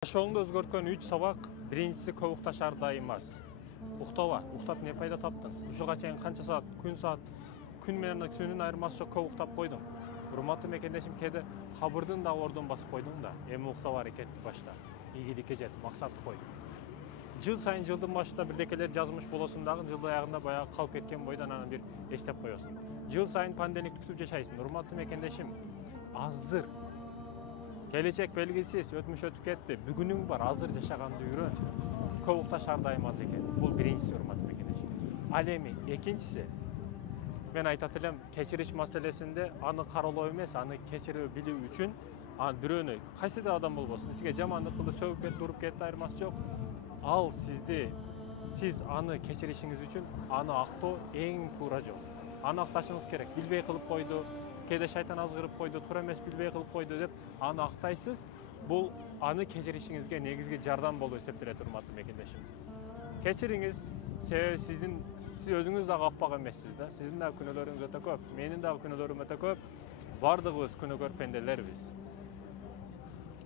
Жашооңду өзгөрткөн 3 сабак. Биринчиси көп укташаар дайымас. Уктаба. Уктап не пайда таптың? Ушуга чейин канча саат, күн менен түнүн айырмасы жок, көп уктап койдуң. Урматтуу мекендешим, кээде кабырдын да ордун басып койдуң да. Эми уктап аракетти башта. Ийгиликке жет, максат кой. Жыл сайын жылдын башында бирдекелер жазмыш болосуң дагы, жылдын аягында баягы калып кеткен бойдан анан бир эстеп коесуң. Жыл сайын пандемик күтүп жашайсың. Урматтуу мекендешим, азыр келечек белгисиз, өтмүш өтүп кетти. Бүгүнүң бар, азыр жашаганды үйрөн. Көп укташаар дайымас экен. Бул биринчиси, урматтуу мекендешим. Ал эми экинчиси, мен айтат элем, кечириш маселесинде аны каралоо эмес, аны кечире билүү үчүн бирөөнү, кайсы да адам болбосун, сизге жамандык кылды, сөгүп кетти, уруп кетти, айырмасы жок. Ал сиз аны кечиришиңиз үчүн аны актоо эң туура жол. Аны акташыңыз керек. Билбей кылып койду, кээде шайтан азгырып койду, туура эмес билбей кылып койду деп аны актайсыз. Бул аны кечиришиңизге негизги жардам болуп эсептелет, урматтуу мекендешим. Кечириңиз, себеби сиз өзүңүз дагы акпак эмессиз да. Сиздин дагы күнөөлөрүңүз өтө көп, менин дагы күнөөлөрүм өтө көп. Бардыгыбыз күнөөкөр пенделербиз.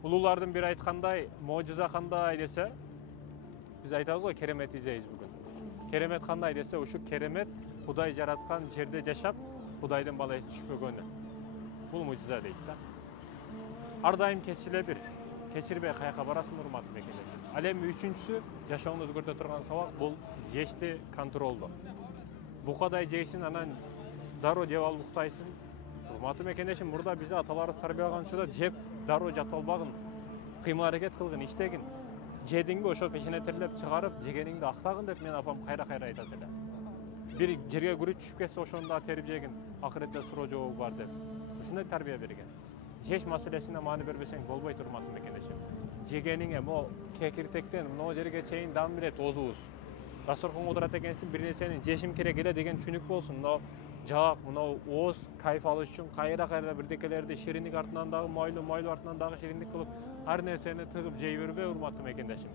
Улуулардын бири айткандай, можиза кандай десе, биз айтабыз го, керемет издейбиз бүгүн. Керемет кандай десе, ушу керемет Кудай жараткан жерде жашап, Кудайдын бала эс түшпөгөнү. Бул мужиза дейт да. Ар дайым кечиле бир. Кечирбей каяка барасың, урматтуу мекендешим. Ал эми үчүнчүсү, жашооңду өзгөртө турган сабак, бул жешти контролдоо. Букадай жейсиң, анан дароо жеп алып уктайсың. Урматтуу мекендешим, мурда бизде аталарыбыз тарбиялаган учурда жеп дароо жатып албагын, кыймыл аракет кылгын, иштегин. Жедиңби ошол пешене терлеп чыгарып, жегениңди актагын деп мен апам кайра-кайра айтат эле. Бир жерге күрүч түшүп кетсе, ошону да терип жегин, акыретте суроо жообу бар деп. Ушундай тарбия берген. Жеш маселесине маани бербесең болбойт, урматтуу мекендешим. Жегениңе могу кекиртектен могу жерге чейин дам берет оозубуз. Дасторконго отурат экенсиң, бир нерсени жешим керек эле деген түшүнүк болсун. Мына жак, мына ооз кайф алыш үчүн кайра-кайра бирдекелерди шириндик артынан дагы майлуу артынан дагы шириндик кылып, ар нерсени тыгып жей бербе, урматтуу мекендешим.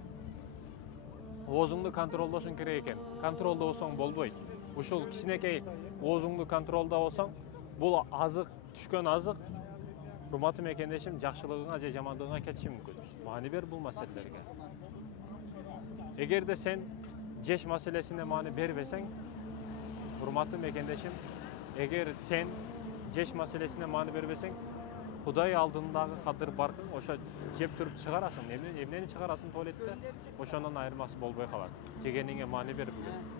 Оозуңду контролдошуң керек экен. Контролдобосоң болбойт. Ушул кичинекей оозуңду контролдобосоң, бул азык, түшкөн азык, урматтуу мекендешим, жакшылыгыңа же жамандыгыңа кетиши мүмкүн. Маани бер бул маселелерге. Эгерде сен жеш маселесине маани бербесең, урматтуу мекендешим, эгер сен жеш маселесине маани бербесең, Кудай алдындагы кадыр баркың, ошо жеп туруп чыгарасың, эмнени чыгарасың туалетте, ошонун айырмасы болбой калат. Жегениңе маани бер бүгүн.